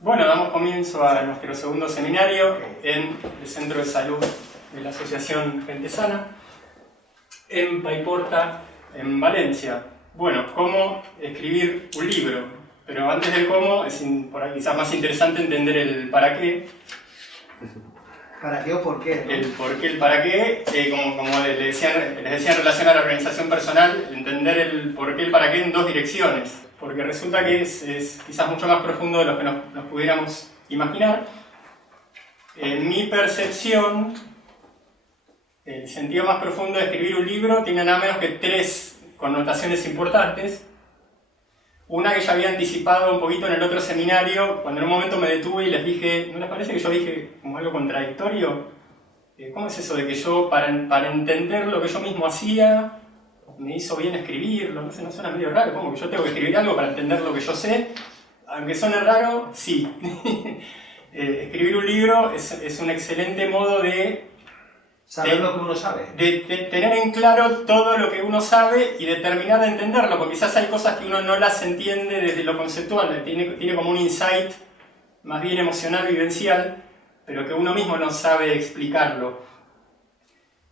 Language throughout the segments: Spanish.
Bueno, damos comienzo a nuestro segundo seminario en el Centro de Salud de la Asociación Gente Sana, en Paiporta, en Valencia. Bueno, cómo escribir un libro, pero antes del cómo es por ahí quizás más interesante entender el para qué. ¿Para qué o por qué? ¿No? El por qué, el para qué, como les decía en relación a la organización personal, entender el por qué, el para qué en dos direcciones. Porque resulta que es quizás mucho más profundo de lo que nos pudiéramos imaginar. En mi percepción, el sentido más profundo de escribir un libro tiene nada menos que tres connotaciones importantes. Una que ya había anticipado un poquito en el otro seminario, cuando en un momento me detuve y les dije, ¿no les parece que yo dije como algo contradictorio? ¿Cómo es eso de que yo, para entender lo que yo mismo hacía, me hizo bien escribirlo? No sé, ¿no suena medio raro? ¿Cómo que yo tengo que escribir algo para entender lo que yo sé? Aunque suene raro, sí. Escribir un libro es un excelente modo de saber lo que uno sabe. De tener en claro todo lo que uno sabe y de terminar de entenderlo, porque quizás hay cosas que uno no las entiende desde lo conceptual, tiene como un insight más bien emocional, vivencial, pero que uno mismo no sabe explicarlo.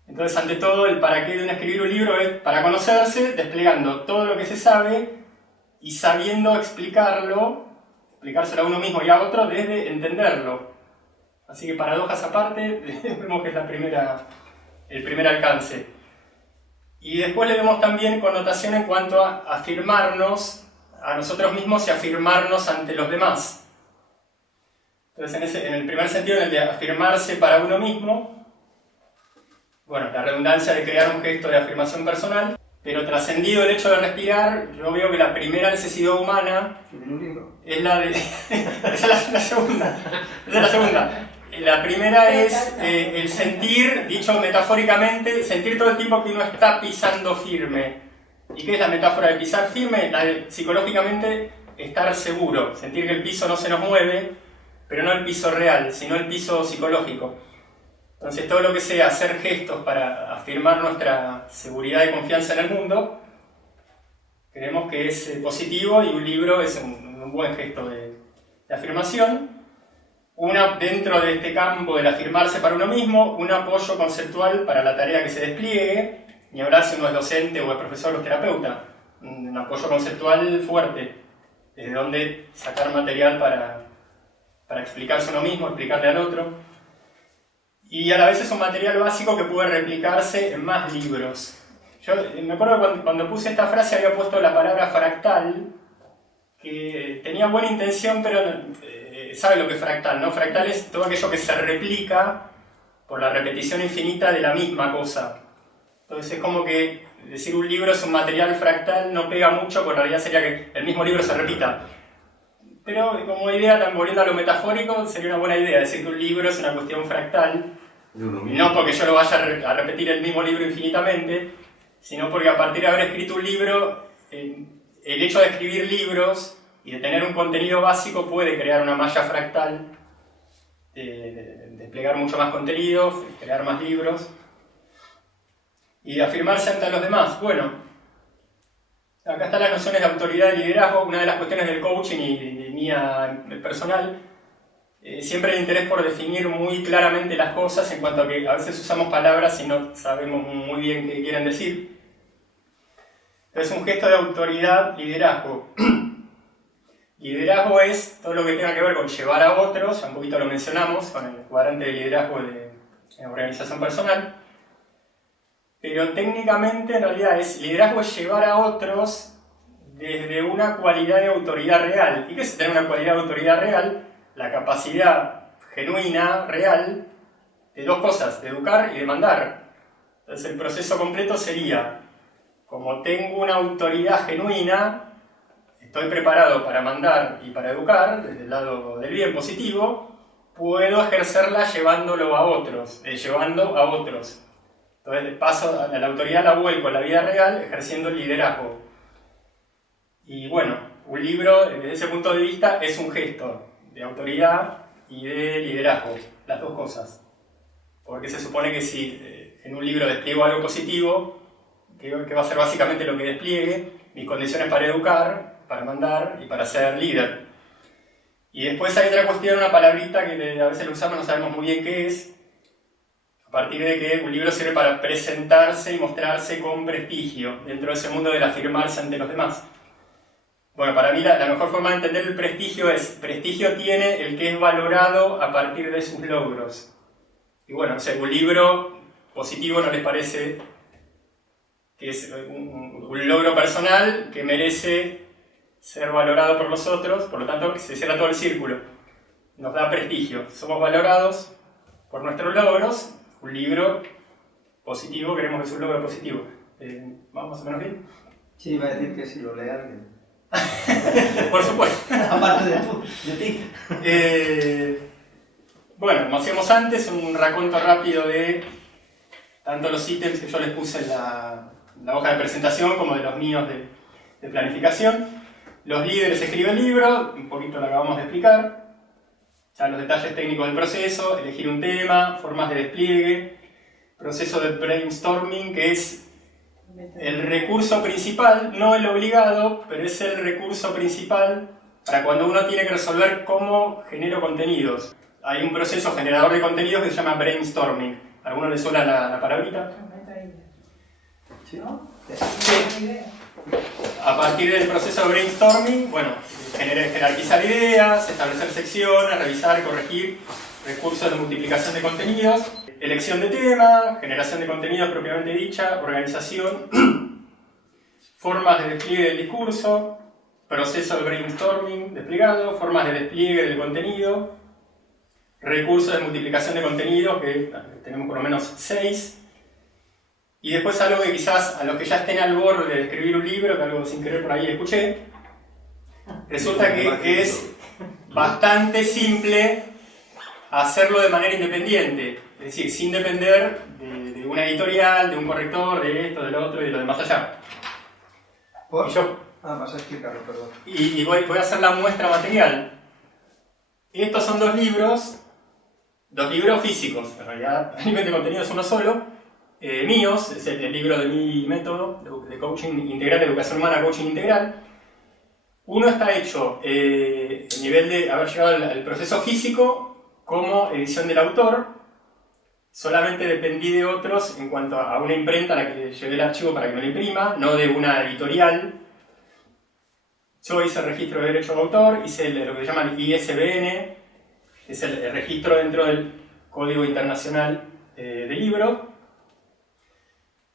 Entonces, ante todo, el para qué de escribir un libro es para conocerse, desplegando todo lo que se sabe y sabiendo explicárselo a uno mismo y a otro desde entenderlo. Así que, paradojas aparte, vemos que es el primer alcance. Y después le vemos también connotación en cuanto a afirmarnos a nosotros mismos y afirmarnos ante los demás. Entonces, en el primer sentido, en el de afirmarse para uno mismo, bueno, la redundancia de crear un gesto de afirmación personal, pero trascendido el hecho de respirar, yo veo que la primera necesidad humana es la de... Esa es la segunda. La primera es el sentir, dicho metafóricamente, sentir todo el tiempo que uno está pisando firme. ¿Y qué es la metáfora de pisar firme? La de, psicológicamente, estar seguro, sentir que el piso no se nos mueve, pero no el piso real, sino el piso psicológico. Entonces, todo lo que sea hacer gestos para afirmar nuestra seguridad y confianza en el mundo, creemos que es positivo y un libro es un buen gesto de afirmación. Dentro de este campo del afirmarse para uno mismo, un apoyo conceptual para la tarea que se despliegue, ni hablar si uno es docente o es profesor o es terapeuta, un apoyo conceptual fuerte, desde donde sacar material para explicarse a uno mismo, explicarle al otro. Y a la vez es un material básico que puede replicarse en más libros. Yo me acuerdo que cuando puse esta frase había puesto la palabra fractal, que tenía buena intención, pero sabe lo que es fractal, ¿no? Fractal es todo aquello que se replica por la repetición infinita de la misma cosa. Entonces es como que decir un libro es un material fractal no pega mucho, porque en realidad sería que el mismo libro se repita. Pero como idea, volviendo a lo metafórico, sería una buena idea decir que un libro es una cuestión fractal, no porque yo lo vaya a repetir el mismo libro infinitamente, sino porque a partir de haber escrito un libro, el hecho de escribir libros y de tener un contenido básico puede crear una malla fractal, desplegar mucho más contenido, crear más libros y de afirmarse ante los demás. Bueno, acá están las nociones de autoridad y liderazgo. Una de las cuestiones del coaching y de mía personal, siempre hay interés por definir muy claramente las cosas en cuanto a que a veces usamos palabras y no sabemos muy bien qué quieren decir. Entonces, un gesto de autoridad, liderazgo. Liderazgo es todo lo que tenga que ver con llevar a otros, ya un poquito lo mencionamos con el cuadrante de liderazgo de organización personal, pero técnicamente en realidad liderazgo es llevar a otros desde una cualidad de autoridad real. ¿Y qué es tener una cualidad de autoridad real? La capacidad genuina, real, de dos cosas, de educar y de mandar. Entonces el proceso completo sería, como tengo una autoridad genuina, estoy preparado para mandar y para educar, desde el lado del bien positivo, puedo ejercerla llevando a otros. Entonces paso a la autoridad, la vuelco a la vida real, ejerciendo el liderazgo. Y bueno, un libro, desde ese punto de vista, es un gesto de autoridad y de liderazgo, las dos cosas. Porque se supone que si en un libro despliego algo positivo, que va a ser básicamente lo que despliegue, mis condiciones para educar, para mandar y para ser líder. Y después hay otra cuestión, una palabrita que a veces lo usamos, no sabemos muy bien qué es, a partir de que un libro sirve para presentarse y mostrarse con prestigio dentro de ese mundo del afirmarse ante los demás. Bueno, para mí la mejor forma de entender el prestigio es, prestigio tiene el que es valorado a partir de sus logros. Y bueno, o sea, un libro positivo no les parece que es un logro personal que merece ser valorado por los otros, por lo tanto se cierra todo el círculo. Nos da prestigio, somos valorados por nuestros logros, un libro positivo, queremos que es un logro positivo. ¿Vamos más o menos bien? Sí, iba a decir que si lo lee alguien. Por supuesto. Aparte de ti. Bueno, como hacíamos antes, un raconto rápido de tanto los ítems que yo les puse en la hoja de presentación como de los míos de planificación. Los líderes escriben el libro, un poquito lo acabamos de explicar. Ya los detalles técnicos del proceso, elegir un tema, formas de despliegue, proceso de brainstorming, que es el recurso principal, no el obligado, pero es el recurso principal para cuando uno tiene que resolver cómo genero contenidos. Hay un proceso generador de contenidos que se llama brainstorming. ¿A alguno le suena la palabrita? ¿Sí? Sí. A partir del proceso de brainstorming, bueno, jerarquizar ideas, establecer secciones, revisar y corregir recursos de multiplicación de contenidos, elección de tema, generación de contenidos propiamente dicha, organización, formas de despliegue del discurso, proceso de brainstorming desplegado, formas de despliegue del contenido, recursos de multiplicación de contenidos, que tenemos por lo menos 6, y después algo que quizás a los que ya estén al borde de escribir un libro, que algo sin querer por ahí escuché, resulta que es bastante simple hacerlo de manera independiente, es decir, sin depender de una editorial, de un corrector, de esto, de lo otro y de lo demás allá. ¿Por? Y yo, vas a explicarlo, perdón. y voy a hacer la muestra material. Estos son dos libros físicos, en realidad a nivel de contenido es uno solo, míos, es el libro de mi método de coaching integral, de educación humana, coaching integral. Uno está hecho a nivel de haber llegado al proceso físico como edición del autor, solamente dependí de otros en cuanto a una imprenta a la que llevé el archivo para que me lo imprima, no de una editorial. Yo hice el registro de derecho de autor, hice lo que se llama el ISBN, que es el registro dentro del Código Internacional de Libro.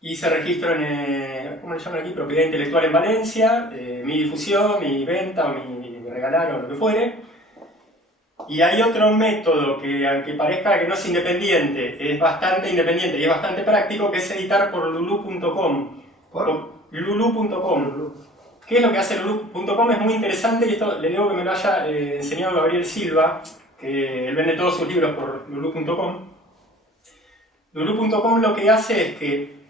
Hice registro en, ¿cómo le llaman aquí? Propiedad intelectual en Valencia, mi difusión, mi venta o mi regalar o lo que fuere. Y hay otro método que, aunque parezca que no es independiente, es bastante independiente y es bastante práctico, que es editar por lulu.com. ¿Por? Lulu.com. ¿Qué es lo que hace lulu.com? Es muy interesante y esto le digo que me lo haya enseñado Gabriel Silva, que él vende todos sus libros por lulu.com. Lulu.com lo que hace es que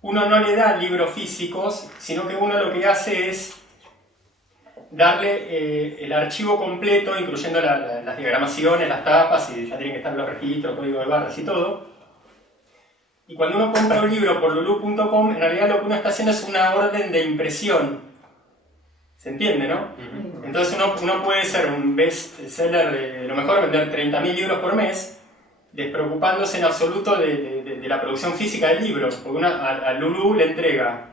uno no le da libros físicos, sino que uno lo que hace es darle el archivo completo, incluyendo las diagramaciones, las tapas, y ya tienen que estar los registros, código de barras y todo. Y cuando uno compra un libro por lulu.com, en realidad lo que uno está haciendo es una orden de impresión. ¿Se entiende, no? Entonces uno puede ser un bestseller de lo mejor, vender 30.000 libros por mes, despreocupándose en absoluto de la producción física del libro, porque a Lulu le entrega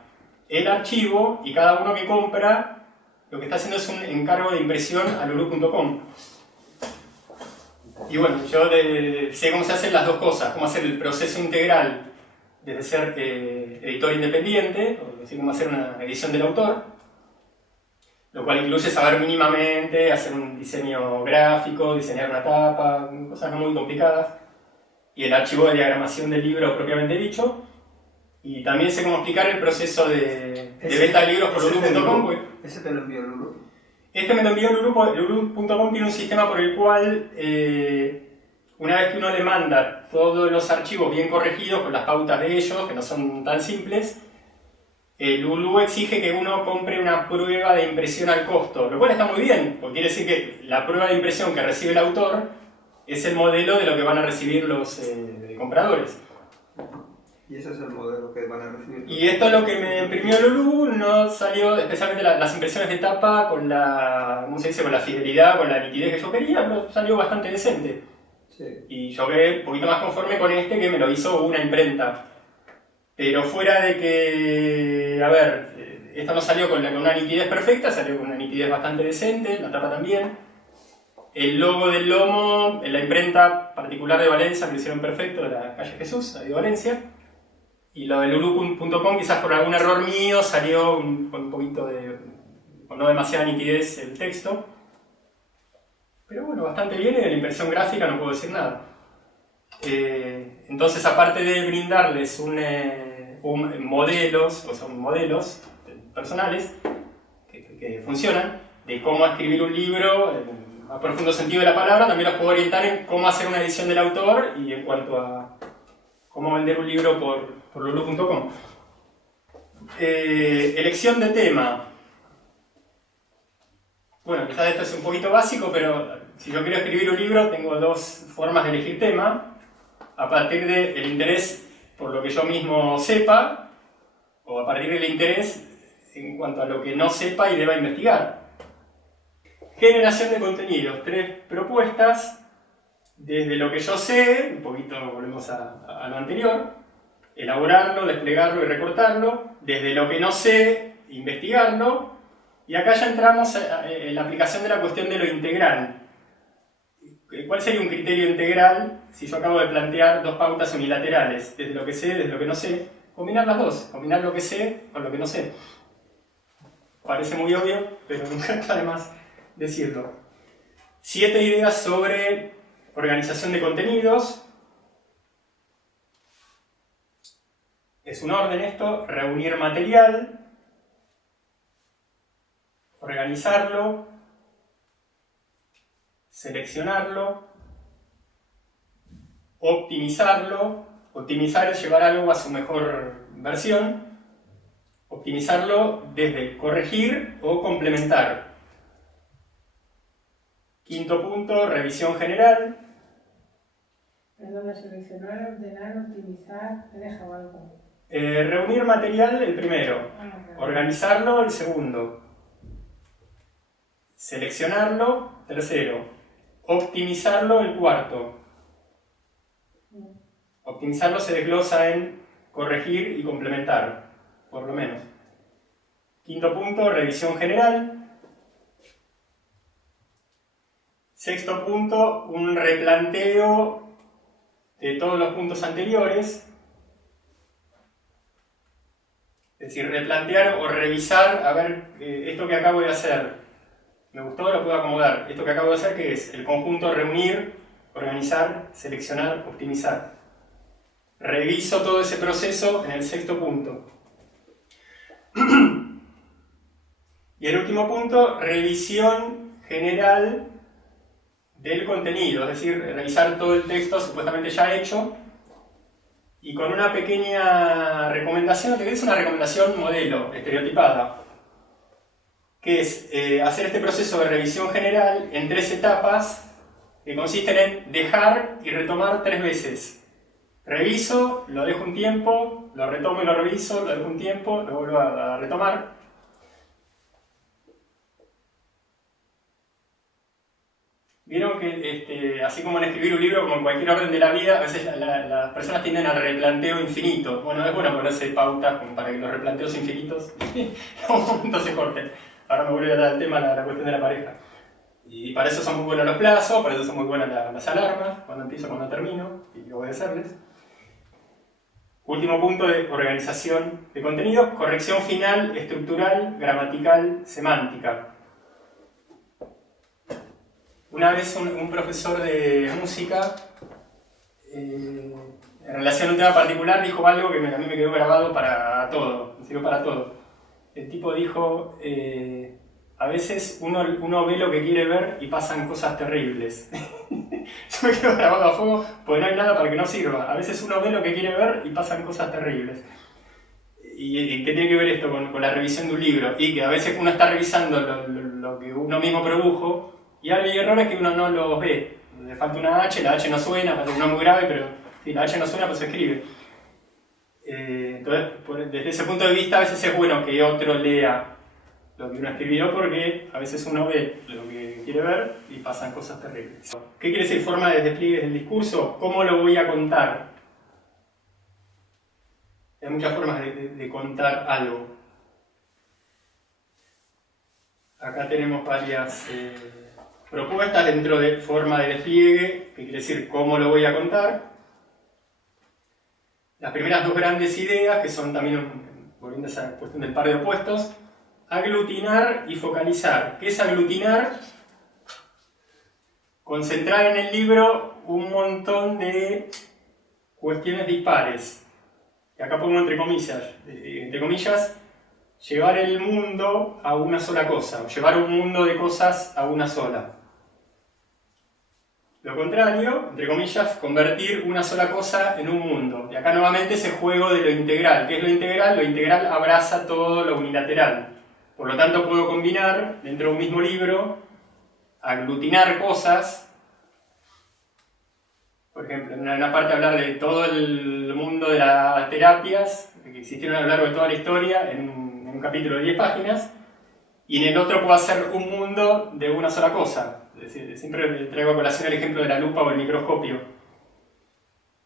el archivo y cada uno que compra lo que está haciendo es un encargo de impresión a lulu.com. Y bueno, yo sé cómo se hacen las dos cosas, cómo hacer el proceso integral desde ser editor independiente, o decir, cómo hacer una edición del autor, lo cual incluye saber mínimamente hacer un diseño gráfico, diseñar una tapa, cosas no muy complicadas, y el archivo de diagramación del libro propiamente dicho. Y también sé cómo explicar el proceso de venta de libros por lulu.com. ¿Ese te lo envió Lulu? Este me lo envió Lulu, porque lulu.com tiene un sistema por el cual, una vez que uno le manda todos los archivos bien corregidos, con las pautas de ellos, que no son tan simples, Lulu exige que uno compre una prueba de impresión al costo, lo cual está muy bien, porque quiere decir que la prueba de impresión que recibe el autor es el modelo de lo que van a recibir los compradores. Y ese es el modelo que van a recibir. Y esto es lo que me imprimió Lulú, no salió, especialmente las impresiones de tapa con la, ¿cómo se dice?, con la fidelidad, con la nitidez que yo quería, pero salió bastante decente. Sí. Y yo quedé un poquito más conforme con este, que me lo hizo una imprenta. Pero fuera de que, a ver, esto no salió con una nitidez perfecta, salió con una nitidez bastante decente, la tapa también. El logo del lomo, en la imprenta particular de Valencia, que lo hicieron perfecto, de la calle Jesús, ahí de Valencia. Y lo de lulu.com, quizás por algún error mío, salió con un poquito de, con no demasiada nitidez el texto. Pero bueno, bastante bien, y de la impresión gráfica no puedo decir nada. Entonces, aparte de brindarles modelos, o sea, modelos personales que funcionan, de cómo escribir un libro, a profundo sentido de la palabra, también los puedo orientar en cómo hacer una edición del autor y en cuanto a cómo vender un libro por lulu.com. Elección de tema. Bueno, quizás esto es un poquito básico, pero si yo quiero escribir un libro, tengo dos formas de elegir tema. A partir del interés por lo que yo mismo sepa, o a partir del interés en cuanto a lo que no sepa y deba investigar. Generación de contenidos, 3 propuestas, desde lo que yo sé, un poquito volvemos a lo anterior, elaborarlo, desplegarlo y recortarlo, desde lo que no sé, investigarlo, y acá ya entramos en la aplicación de la cuestión de lo integral. ¿Cuál sería un criterio integral si yo acabo de plantear dos pautas unilaterales, desde lo que sé, desde lo que no sé? Combinar las dos, combinar lo que sé con lo que no sé. Parece muy obvio, pero nunca está de más decirlo. 7 ideas sobre organización de contenidos. Es un orden esto: reunir material, organizarlo, seleccionarlo, optimizarlo. Optimizar es llevar algo a su mejor versión. Optimizarlo desde corregir o complementar. 5.º punto, revisión general. Perdona, seleccionar, ordenar, optimizar, he dejado algo. Reunir material, el primero. Organizarlo, el segundo. Seleccionarlo, tercero. Optimizarlo, el cuarto. Optimizarlo se desglosa en corregir y complementar, por lo menos. 5.º punto, revisión general. 6.º punto, un replanteo de todos los puntos anteriores. Es decir, replantear o revisar, a ver, esto que acabo de hacer, ¿me gustó? Lo puedo acomodar. Esto que acabo de hacer, ¿qué es? El conjunto reunir, organizar, seleccionar, optimizar. Reviso todo ese proceso en el 6.º punto. Y el último punto, revisión general del contenido, es decir, revisar todo el texto supuestamente ya hecho, y con una pequeña recomendación, que es una recomendación modelo, estereotipada, que es hacer este proceso de revisión general en 3 etapas, que consisten en dejar y retomar 3 veces. Reviso, lo dejo un tiempo, lo retomo y lo reviso, lo dejo un tiempo, lo vuelvo a retomar. Vieron que, así como en escribir un libro, como en cualquier orden de la vida, a veces las personas tienden al replanteo infinito. Bueno, es bueno ponerse pautas como para que los replanteos infinitos en un momento se corten. Ahora me vuelvo a dar el tema, la cuestión de la pareja. Y para eso son muy buenos los plazos, para eso son muy buenas las alarmas, cuando empiezo, cuando termino, y obedecerles. Último punto de organización de contenidos, corrección final, estructural, gramatical, semántica. Una vez un profesor de música, en relación a un tema particular, dijo algo que a mí me quedó grabado para todo, me sirvió para todo. El tipo dijo, a veces uno ve lo que quiere ver y pasan cosas terribles. Yo me quedo grabado a fuego porque no hay nada para que no sirva. A veces uno ve lo que quiere ver y pasan cosas terribles. ¿Y qué tiene que ver esto con la revisión de un libro? Y que a veces uno está revisando lo que uno mismo produjo y hay errores que uno no los ve. Le falta una H, la H no suena, parece que no es muy grave, pero si la H no suena, pues se escribe. Entonces, desde ese punto de vista, a veces es bueno que otro lea lo que uno escribió, porque a veces uno ve lo que quiere ver y pasan cosas terribles. ¿Qué quiere decir forma de despliegue del discurso? ¿Cómo lo voy a contar? Hay muchas formas de contar algo. Acá tenemos varias propuestas dentro de forma de despliegue, que quiere decir cómo lo voy a contar. Las primeras dos grandes ideas, que son también, volviendo a esa cuestión del par de opuestos, aglutinar y focalizar. ¿Qué es aglutinar? Concentrar en el libro un montón de cuestiones dispares. Y acá pongo entre comillas, llevar el mundo a una sola cosa, o llevar un mundo de cosas a una sola. Lo contrario, entre comillas, convertir una sola cosa en un mundo. Y acá nuevamente ese juego de lo integral. ¿Qué es lo integral? Lo integral abraza todo lo unilateral. Por lo tanto, puedo combinar dentro de un mismo libro, aglutinar cosas. Por ejemplo, en una parte hablar de todo el mundo de las terapias que existieron a lo largo de toda la historia en un capítulo de 10 páginas, y en el otro puedo hacer un mundo de una sola cosa. Es decir, siempre traigo a colación el ejemplo de la lupa o el microscopio.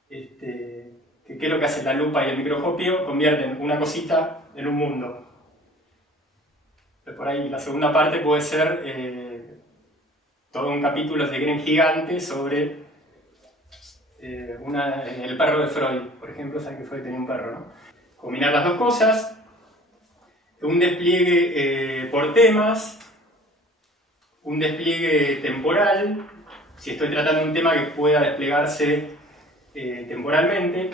¿Qué es lo que hace la lupa y el microscopio? Convierten una cosita en un mundo. Por ahí la segunda parte puede ser todo un capítulo de Green Gigante sobre el perro de Freud, por ejemplo. Saben que Freud tenía un perro, ¿no? Combinar las dos cosas, un despliegue por temas, un despliegue temporal, si estoy tratando un tema que pueda desplegarse temporalmente.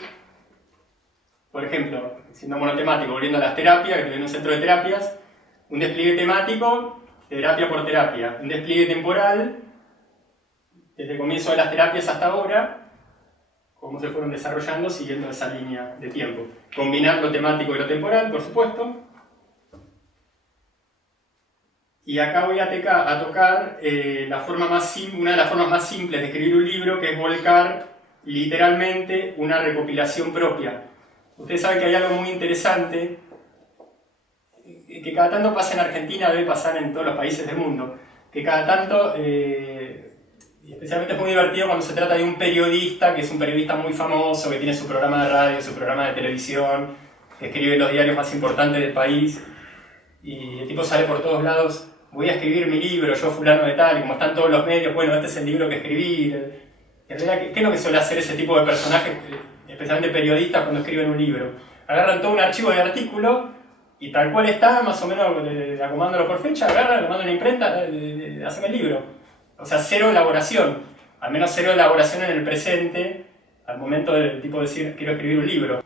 Por ejemplo, siendo monotemático, volviendo a las terapias, que estoy en un centro de terapias, un despliegue temático, terapia por terapia. Un despliegue temporal, desde el comienzo de las terapias hasta ahora, cómo se fueron desarrollando siguiendo esa línea de tiempo. Combinar lo temático y lo temporal, por supuesto. Y acá voy a tocar una de las formas más simples de escribir un libro, que es volcar literalmente una recopilación propia. Ustedes saben que hay algo muy interesante, que cada tanto pasa en Argentina, debe pasar en todos los países del mundo, que cada tanto, y especialmente es muy divertido cuando se trata de un periodista, que es un periodista muy famoso, que tiene su programa de radio, su programa de televisión, que escribe en los diarios más importantes del país, y el tipo sale por todos lados: voy a escribir mi libro, yo fulano de tal, y como están todos los medios, bueno, este es el libro que escribí. En realidad, ¿qué es lo que suele hacer ese tipo de personajes, especialmente periodistas, cuando escriben un libro? Agarran todo un archivo de artículo, y tal cual está, más o menos acomodándolo por fecha, agarran, lo mandan a la imprenta, hacen el libro. O sea, cero elaboración, al menos cero elaboración en el presente, al momento del tipo decir, quiero escribir un libro.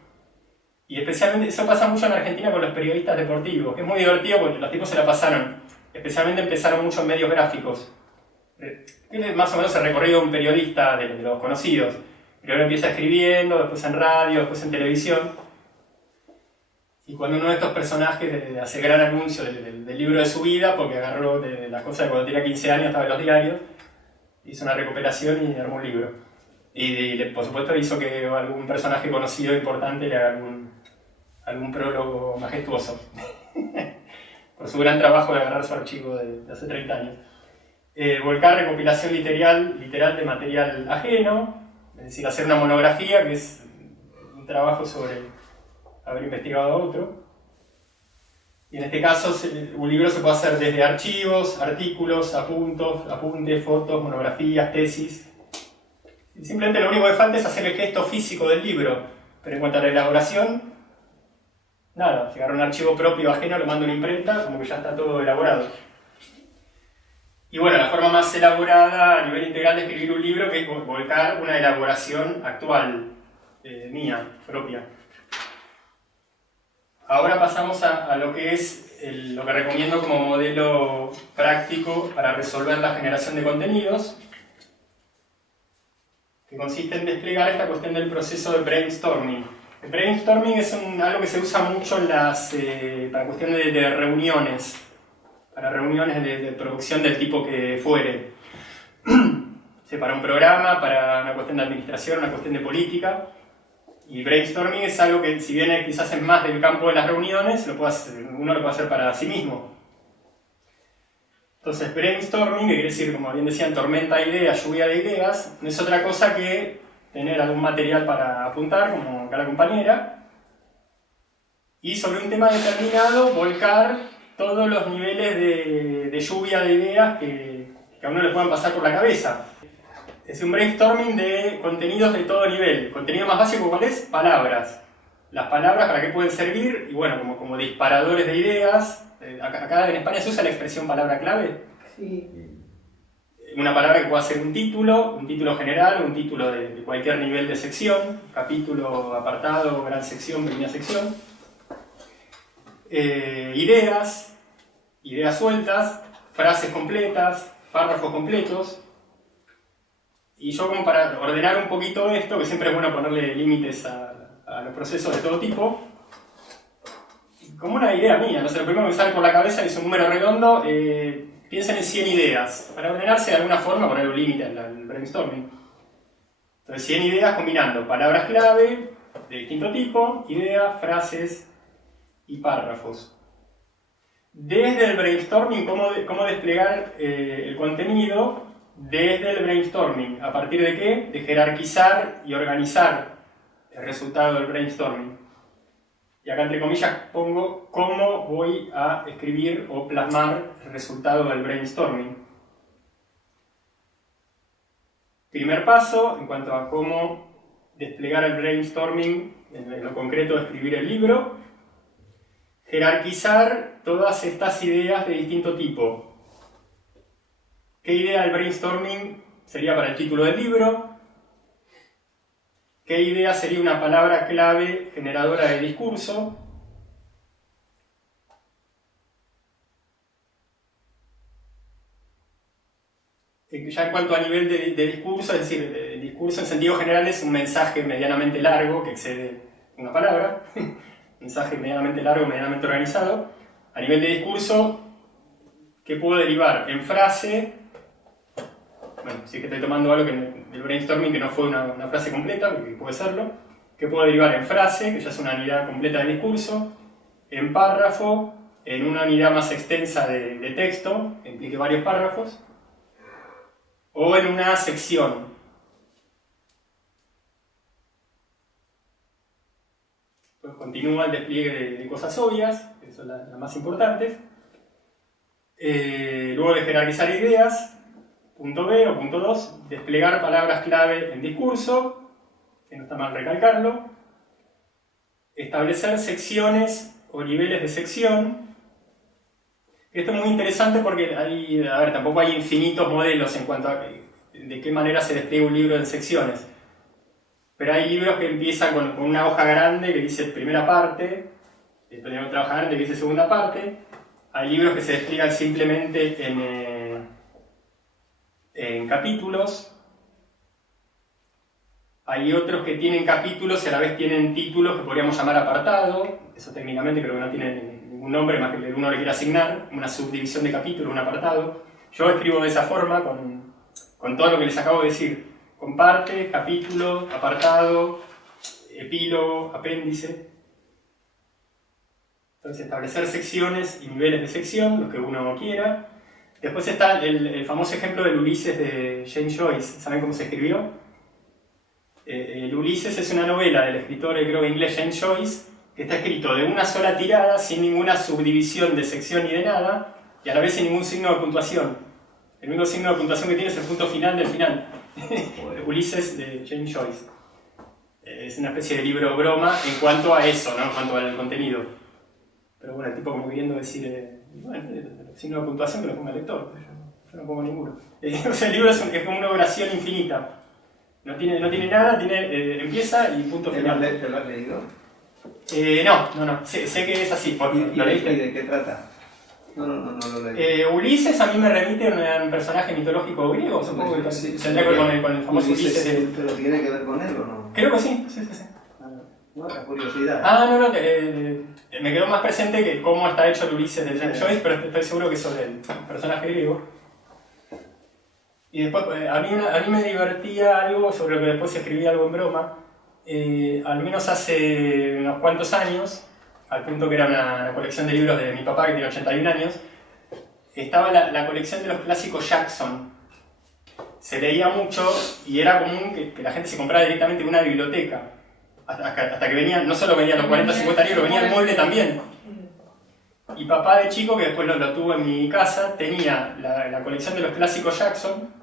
Y especialmente, eso pasa mucho en Argentina con los periodistas deportivos, que es muy divertido porque los tipos se la pasaron. Especialmente empezaron mucho en medios gráficos. Es más o menos el recorrido de un periodista de los conocidos. Primero empieza escribiendo, después en radio, después en televisión. Y cuando uno de estos personajes hace el gran anuncio del libro de su vida, porque agarró de las cosas de cuando tenía 15 años, estaba en los diarios, hizo una recuperación y armó un libro. Y por supuesto hizo que algún personaje conocido importante le haga algún prólogo majestuoso. Por su gran trabajo de agarrar su archivo de hace 30 años. Volcar recopilación literal de material ajeno, es decir, hacer una monografía, que es un trabajo sobre haber investigado a otro. Y en este caso, un libro se puede hacer desde archivos, artículos, apuntes, fotos, monografías, tesis. Simplemente lo único que falta es hacer el gesto físico del libro, pero en cuanto a la elaboración, nada, si agarro un archivo propio ajeno, lo mando a una imprenta, como que ya está todo elaborado. Y bueno, la forma más elaborada a nivel integral de escribir un libro, que es volcar una elaboración actual, mía, propia. Ahora pasamos a lo que es lo que recomiendo como modelo práctico para resolver la generación de contenidos, que consiste en desplegar esta cuestión del proceso de brainstorming. El brainstorming es algo que se usa mucho para cuestiones de reuniones, para reuniones de producción del tipo que fuere. Para un programa, para una cuestión de administración, una cuestión de política. Y brainstorming es algo que, si bien quizás es más del campo de las reuniones, uno lo puede hacer para sí mismo. Entonces, brainstorming, que quiere decir, como bien decían, tormenta de ideas, lluvia de ideas, no es otra cosa que tener algún material para apuntar, como acá la compañera, y sobre un tema determinado volcar todos los niveles de lluvia de ideas que a uno le puedan pasar por la cabeza. Es un brainstorming de contenidos de todo nivel. El contenido más básico, ¿cuál es? Palabras. Las palabras, ¿para qué pueden servir? Y bueno, como disparadores de ideas. Acá en España se usa la expresión palabra clave. Sí. Una palabra que pueda ser un título general, un título de cualquier nivel de sección, capítulo, apartado, gran sección, pequeña sección. Ideas sueltas, frases completas, párrafos completos. Y yo, como para ordenar un poquito esto, que siempre es bueno ponerle límites a los procesos de todo tipo, como una idea mía, no sé, lo primero que me sale por la cabeza es un número redondo, piensen en 100 ideas, para ordenarse de alguna forma, poner un límite al brainstorming. Entonces 100 ideas combinando palabras clave de distinto tipo, ideas, frases y párrafos. Desde el brainstorming, cómo desplegar el contenido desde el brainstorming. ¿A partir de qué? De jerarquizar y organizar el resultado del brainstorming. Y acá entre comillas pongo cómo voy a escribir o plasmar el resultado del brainstorming. Primer paso, en cuanto a cómo desplegar el brainstorming, en lo concreto de escribir el libro, jerarquizar todas estas ideas de distinto tipo. ¿Qué idea del brainstorming sería para el título del libro? ¿Qué idea sería una palabra clave generadora de discurso? Ya en cuanto a nivel de discurso, es decir, el discurso en sentido general es un mensaje medianamente largo que excede una palabra, mensaje medianamente largo, medianamente organizado. A nivel de discurso, ¿qué puedo derivar? En frase, bueno, si es que estoy tomando algo del brainstorming que no fue una frase completa, porque puede serlo, ¿qué puedo derivar? En frase, que ya es una unidad completa de discurso, en párrafo, en una unidad más extensa de texto, que implique varios párrafos, o en una sección. Pues continúa el despliegue de cosas obvias, que son las más importantes. Luego de jerarquizar ideas, punto B o punto 2, desplegar palabras clave en discurso, que no está mal recalcarlo. Establecer secciones o niveles de sección. Esto es muy interesante porque tampoco hay infinitos modelos en cuanto a de qué manera se despliega un libro en secciones. Pero hay libros que empiezan con una hoja grande que dice primera parte, después hay otra hoja grande que dice segunda parte. Hay libros que se despliegan simplemente en capítulos. Hay otros que tienen capítulos y a la vez tienen títulos que podríamos llamar apartado. Eso técnicamente creo que no tiene ningún nombre más que el que uno le quiera asignar, una subdivisión de capítulos, un apartado. Yo escribo de esa forma con todo lo que les acabo de decir. Con parte, capítulo, apartado, epílogo, apéndice. Entonces establecer secciones y niveles de sección, los que uno quiera. Después está el famoso ejemplo del Ulises de James Joyce. ¿Saben cómo se escribió? El Ulises es una novela del escritor creo inglés James Joyce, que está escrito de una sola tirada, sin ninguna subdivisión de sección ni de nada, y a la vez sin ningún signo de puntuación. El único signo de puntuación que tiene es el punto final del final. Ulises de James Joyce. Es una especie de libro broma en cuanto a eso, ¿no? En cuanto al contenido. Pero bueno, el tipo como queriendo decir, bueno, el signo de puntuación que lo ponga el lector, yo no pongo ninguno. O sea, el libro es como una oración infinita. No tiene nada, empieza y punto final. ¿Te lo has leído? No. Sé que es así. ¿Y de qué trata? No lo leí. Ulises a mí me remite a un personaje mitológico griego, supongo que tendría que ver con el famoso Ulises. ¿Pero tiene que ver con él o no? Creo que sí. La curiosidad. Me quedó más presente que cómo está hecho el Ulises de James Joyce, pero estoy seguro que es sobre el personaje griego. Y después, a mí me divertía algo sobre lo que después escribí algo en broma. al menos hace unos cuantos años, al punto que era una colección de libros de mi papá que tiene 81 años, estaba la colección de los clásicos Jackson. Se leía mucho y era común que la gente se comprara directamente en una biblioteca. Hasta que venían, no solo venían los 40 o 50 libros, venía el mueble también. Y papá de chico, que después lo tuvo en mi casa, tenía la colección de los clásicos Jackson,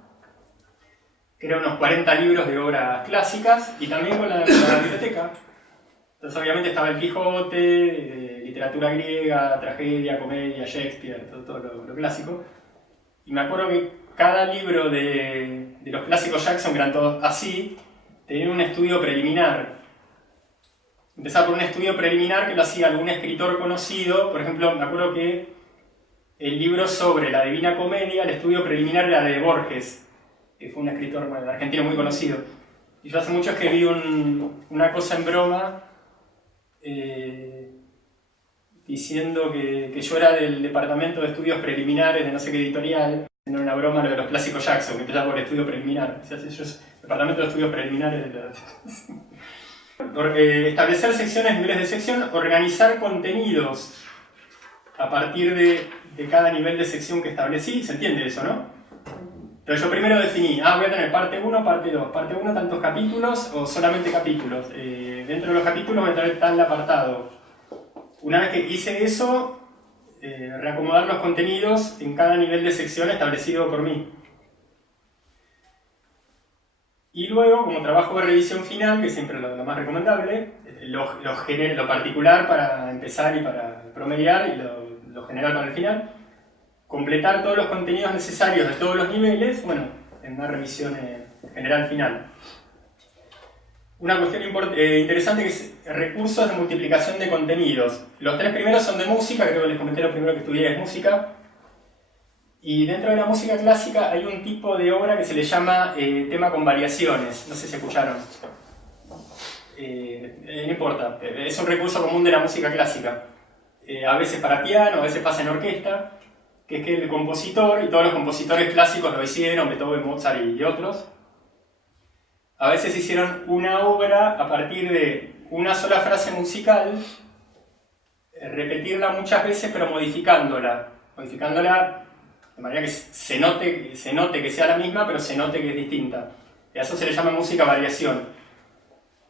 que eran unos 40 libros de obras clásicas, y también con la biblioteca. Entonces obviamente estaba el Quijote, literatura griega, tragedia, comedia, Shakespeare, todo lo clásico. Y me acuerdo que cada libro de los clásicos Jackson, que eran todos así, tenía un estudio preliminar. Empezaba por un estudio preliminar que lo hacía algún escritor conocido. Por ejemplo, me acuerdo que el libro sobre la Divina Comedia, el estudio preliminar era de Borges, que fue un escritor argentino muy conocido. Y yo hace mucho escribí una cosa en broma, diciendo que yo era del departamento de estudios preliminares de no sé qué editorial, haciendo una broma lo de los clásicos Jackson, que empezaba por estudio preliminar. Yo departamento de estudios preliminares de establecer secciones, niveles de sección, organizar contenidos a partir de cada nivel de sección que establecí. ¿Se entiende eso, no? Pero yo primero definí, voy a tener parte 1, parte 2. Parte 1, tantos capítulos o solamente capítulos. Dentro de los capítulos voy a tener tal apartado. Una vez que hice eso, reacomodar los contenidos en cada nivel de sección establecido por mí. Y luego, como trabajo de revisión final, que siempre es lo más recomendable, lo particular para empezar y para promediar, y lo general para el final, completar todos los contenidos necesarios de todos los niveles, bueno, en una revisión general final. Una cuestión interesante que es recursos de multiplicación de contenidos. Los tres primeros son de música, creo que les comenté lo primero que estudié es música. Y dentro de la música clásica hay un tipo de obra que se le llama tema con variaciones. No sé si escucharon. No importa, es un recurso común de la música clásica. A veces para piano, a veces pasa en orquesta, que es que el compositor, y todos los compositores clásicos lo hicieron, Beethoven, Mozart y otros, a veces hicieron una obra a partir de una sola frase musical, repetirla muchas veces pero modificándola de manera que se note que sea la misma, pero se note que es distinta. Y a eso se le llama música variación.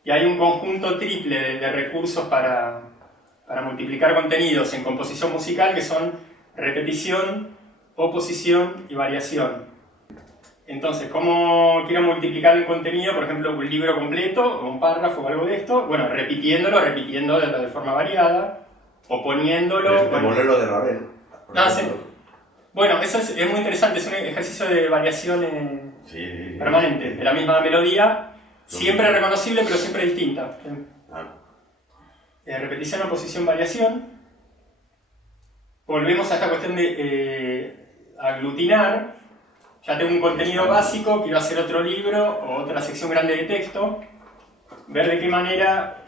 Y hay un conjunto triple de recursos para multiplicar contenidos en composición musical, que son repetición, oposición y variación. Entonces, ¿cómo quiero multiplicar el contenido? Por ejemplo, un libro completo, o un párrafo o algo de esto. Bueno, repitiéndolo de forma variada, o poniéndolo... Como lo de Ravel. Sí. Bueno, eso es muy interesante, es un ejercicio de variación permanente, de la misma melodía, siempre reconocible pero siempre distinta. Repetición, oposición, variación. Volvemos a esta cuestión de aglutinar. Ya tengo un contenido básico, quiero hacer otro libro o otra sección grande de texto. Ver de qué manera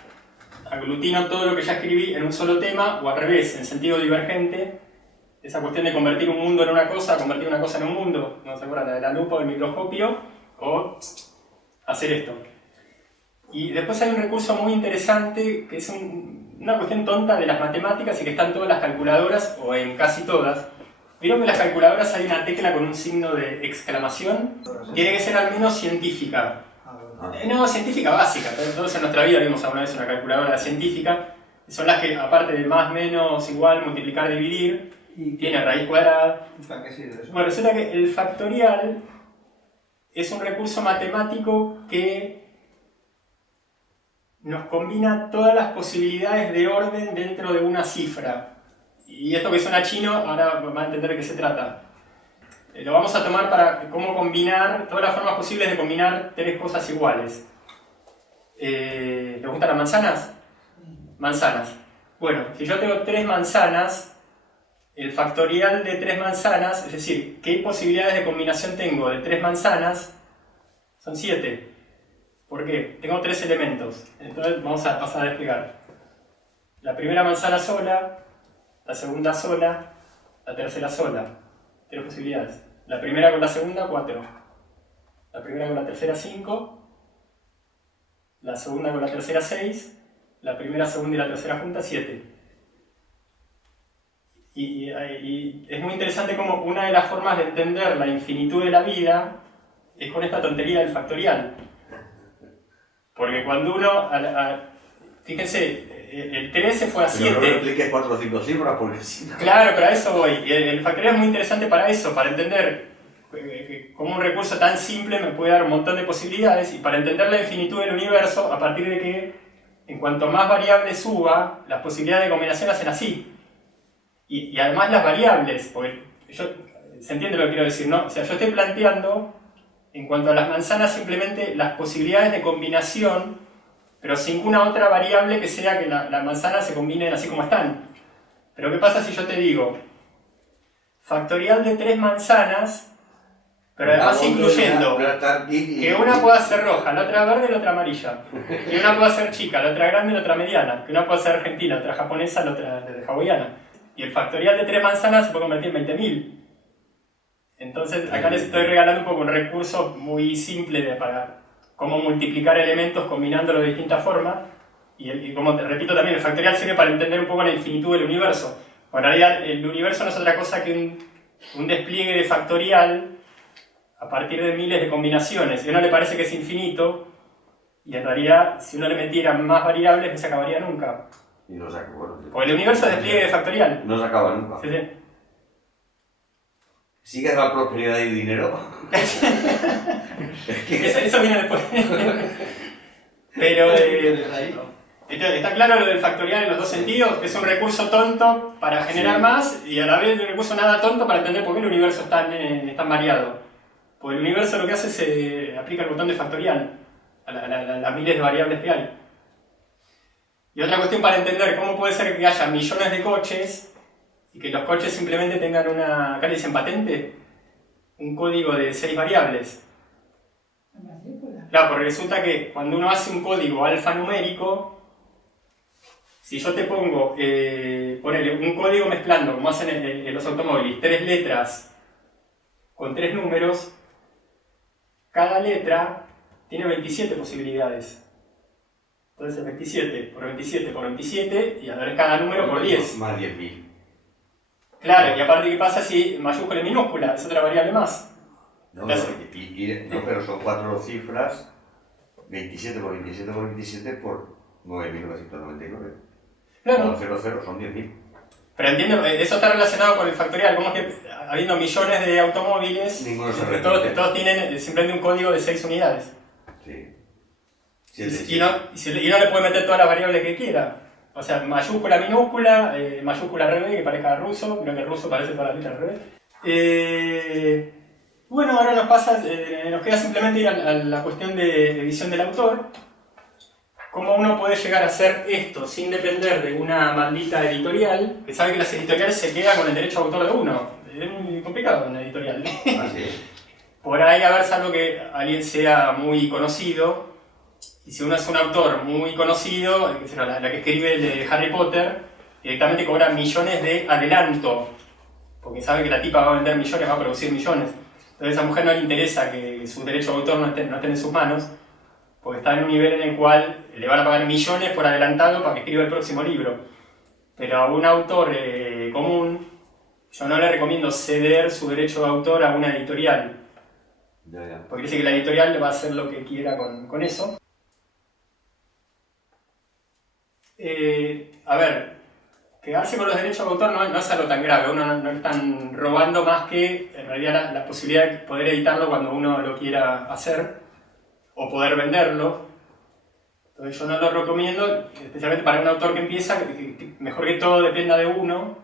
aglutino todo lo que ya escribí en un solo tema, o al revés, en sentido divergente. Esa cuestión de convertir un mundo en una cosa, convertir una cosa en un mundo, ¿no se acuerdan? La de la lupa o el microscopio, o hacer esto. Y después hay un recurso muy interesante, que es una cuestión tonta de las matemáticas y que está en todas las calculadoras, o en casi todas. ¿Vieron que en las calculadoras hay una tecla con un signo de exclamación? Tiene que ser al menos científica. No, científica básica. Todos en nuestra vida vimos alguna vez una calculadora científica. Son las que, aparte de más, menos, igual, multiplicar, dividir, tiene raíz cuadrada. ¿Para qué sirve eso? Bueno, resulta que el factorial es un recurso matemático que nos combina todas las posibilidades de orden dentro de una cifra. Y esto que suena chino, ahora van a entender de qué se trata. Lo vamos a tomar para cómo combinar, todas las formas posibles de combinar tres cosas iguales. ¿Les gustan las manzanas? Manzanas. Bueno, si yo tengo 3 manzanas, el factorial de 3 manzanas, es decir, ¿qué posibilidades de combinación tengo de 3 manzanas? Son 7. ¿Por qué? Tengo 3 elementos. Entonces vamos a pasar a explicar. La primera manzana sola, la segunda sola, la tercera sola. 3 posibilidades. La primera con la segunda, 4. La primera con la tercera, 5. la segunda con la tercera 6, la primera, segunda y la tercera junta 7. Y es muy interesante como una de las formas de entender la infinitud de la vida es con esta tontería del factorial. Porque cuando uno, fíjense, el 13 fue a 7. Pero no expliques 4 o 5 cifras porque si no... Claro, pero a eso voy. El factorial es muy interesante para eso, para entender cómo un recurso tan simple me puede dar un montón de posibilidades y para entender la infinitud del universo a partir de que en cuanto más variables suba, las posibilidades de combinación hacen así. Y además las variables, porque se entiende lo que quiero decir, ¿no? O sea, yo estoy planteando, en cuanto a las manzanas, simplemente las posibilidades de combinación, pero sin ninguna otra variable que sea que las manzanas se combinen así como están. Pero ¿qué pasa si yo te digo factorial de 3 manzanas, pero además incluyendo que una pueda ser roja, la otra verde y la otra amarilla, que una pueda ser chica, la otra grande y la otra mediana, que una pueda ser argentina, la otra japonesa, la otra hawaiana? Y el factorial de 3 manzanas se puede convertir en 20.000. Entonces acá les estoy regalando un poco un recurso muy simple para cómo multiplicar elementos combinándolos de distintas formas. Y como te repito también, el factorial sirve para entender un poco la infinitud del universo. En realidad el universo no es otra cosa que un despliegue de factorial a partir de miles de combinaciones. Si a uno le parece que es infinito, y en realidad si uno le metiera más variables no se acabaría nunca. Y no se acaba. Bueno, porque el universo es despliegue de factorial. No se acaba nunca. Sí, sí. ¿Sigue la prosperidad y dinero? Eso viene después. Pero está claro lo del factorial en los dos sentidos, que es un recurso tonto para generar más y a la vez un recurso nada tonto para entender por qué el universo es tan variado. Porque el universo lo que hace es aplica el botón de factorial a las miles de variables que hay. Y otra cuestión para entender cómo puede ser que haya millones de coches y que los coches simplemente tengan acá le dicen patente, un código de 6 variables. Claro, porque resulta que cuando uno hace un código alfanumérico, si yo te pongo, ponele un código mezclando, como hacen en los automóviles, 3 letras con 3 números, cada letra tiene 27 posibilidades. Entonces 27 por 27 por 27 y a ver cada número por 10. Más 10.000. Claro, y aparte, ¿qué pasa si mayúscula y minúscula? Es otra variable más. No, pero son 4 cifras, 27 por 27 por 27 por 9.999. Claro. 00 son 10.000. Pero entiendo, eso está relacionado con el factorial. Como es que habiendo millones de automóviles, todos tienen simplemente un código de 6 unidades. Sí. Y uno le puede meter todas las variables que quiera. O sea, mayúscula, minúscula, mayúscula al revés, que parezca ruso, creo que el ruso parece todas las letras al revés. Bueno, ahora nos queda simplemente ir a la cuestión de edición del autor. ¿Cómo uno puede llegar a hacer esto sin depender de una maldita editorial? Que sabe que las editoriales se quedan con el derecho de autor de uno. Es muy complicado una editorial. Así es. Por ahí, a ver, salvo que alguien sea muy conocido. Y si uno es un autor muy conocido, la que escribe el de Harry Potter, directamente cobra millones de adelanto, porque sabe que la tipa va a vender millones, va a producir millones. Entonces a esa mujer no le interesa que su derecho de autor no esté en sus manos, porque está en un nivel en el cual le van a pagar millones por adelantado para que escriba el próximo libro. Pero a un autor común, yo no le recomiendo ceder su derecho de autor a una editorial, porque dice que la editorial le va a hacer lo que quiera con eso. A ver, quedarse con los derechos de autor no es algo tan grave, uno no están robando más que en realidad la posibilidad de poder editarlo cuando uno lo quiera hacer o poder venderlo. Entonces yo no lo recomiendo, especialmente para un autor que empieza, que mejor que todo dependa de uno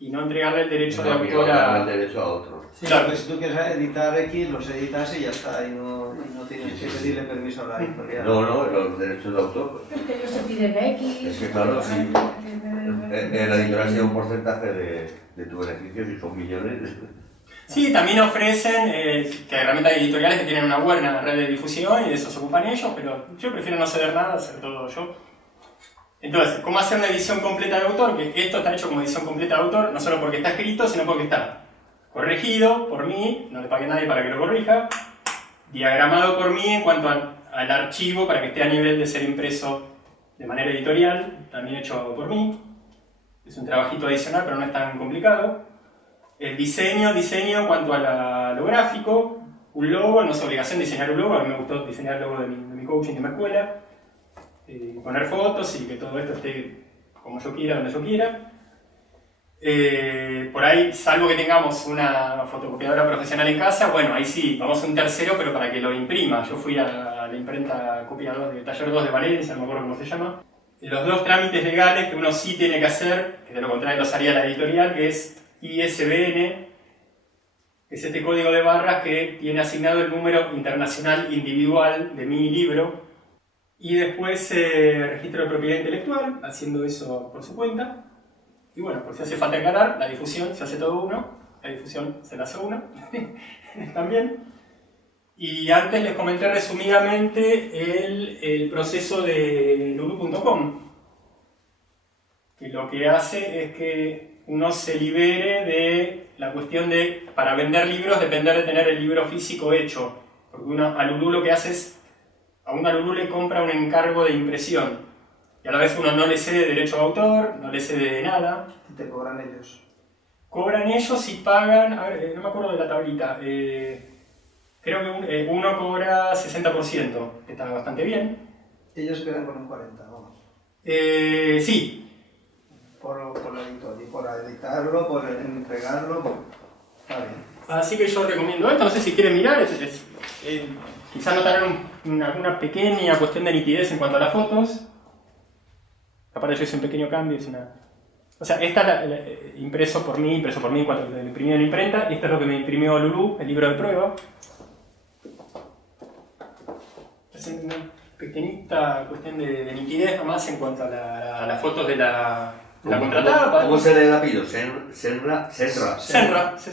y no entregarle el derecho de autor a otro. Sí, claro, porque si tú quieres editar X, los editas y ya está, y no tienes que pedirle permiso a la editorial. No, los derechos de autor. Es que ellos se piden X. Es que claro, sí. La editorial se lleva un porcentaje de tu beneficio, si son millones. Sí, también ofrecen que realmente hay editoriales que tienen una buena red de difusión y de eso se ocupan ellos, pero yo prefiero no ceder nada, hacer todo yo. Entonces, ¿cómo hacer una edición completa de autor? Que esto está hecho como edición completa de autor, no solo porque está escrito, sino porque está corregido por mí, no le pagué a nadie para que lo corrija, diagramado por mí en cuanto al archivo para que esté a nivel de ser impreso de manera editorial, también hecho por mí. Es un trabajito adicional, pero no es tan complicado. El diseño en cuanto a lo gráfico, un logo, no es obligación diseñar un logo, a mí me gustó diseñar el logo de mi coaching, de mi escuela, poner fotos y que todo esto esté como yo quiera, donde yo quiera. Por ahí, salvo que tengamos una fotocopiadora profesional en casa, bueno, ahí sí, vamos a un tercero, pero para que lo imprima. Yo fui a la imprenta Copia 2 de Taller 2 de Valencia, no me acuerdo cómo se llama. Los dos trámites legales que uno sí tiene que hacer, que de lo contrario los haría la editorial, que es ISBN, que es este código de barras que tiene asignado el número internacional individual de mi libro, y después registro de propiedad intelectual, haciendo eso por su cuenta. Y bueno, por si hace falta aclarar, la difusión se hace todo uno, la difusión se la hace uno también. Y antes les comenté resumidamente el proceso de lulu.com, que lo que hace es que uno se libere de la cuestión de, para vender libros, depender de tener el libro físico hecho. Porque a Lulu lo que hace es, a una Lulu le compra un encargo de impresión. Y a la vez uno no le cede derecho de autor, no le cede de nada. Y te cobran ellos. Cobran ellos y pagan, a ver, no me acuerdo de la tablita, creo que uno cobra 60%, que está bastante bien. Ellos quedan con un 40%, vamos. Sí. Por la editorial, por editarlo, por entregarlo, está bien. Así que yo recomiendo esto, no sé si quieren mirar, quizás notarán una pequeña cuestión de nitidez en cuanto a las fotos. Aparte yo hice un pequeño cambio, o sea, esta es impreso por mí cuando lo imprimí en la imprenta, y esto es lo que me imprimió Lulu, el libro de prueba. Es una pequeñita cuestión de nitidez nomás en cuanto a las fotos de la contratapa. ¿Cómo se lee el apellido? Senra. Senra, sí.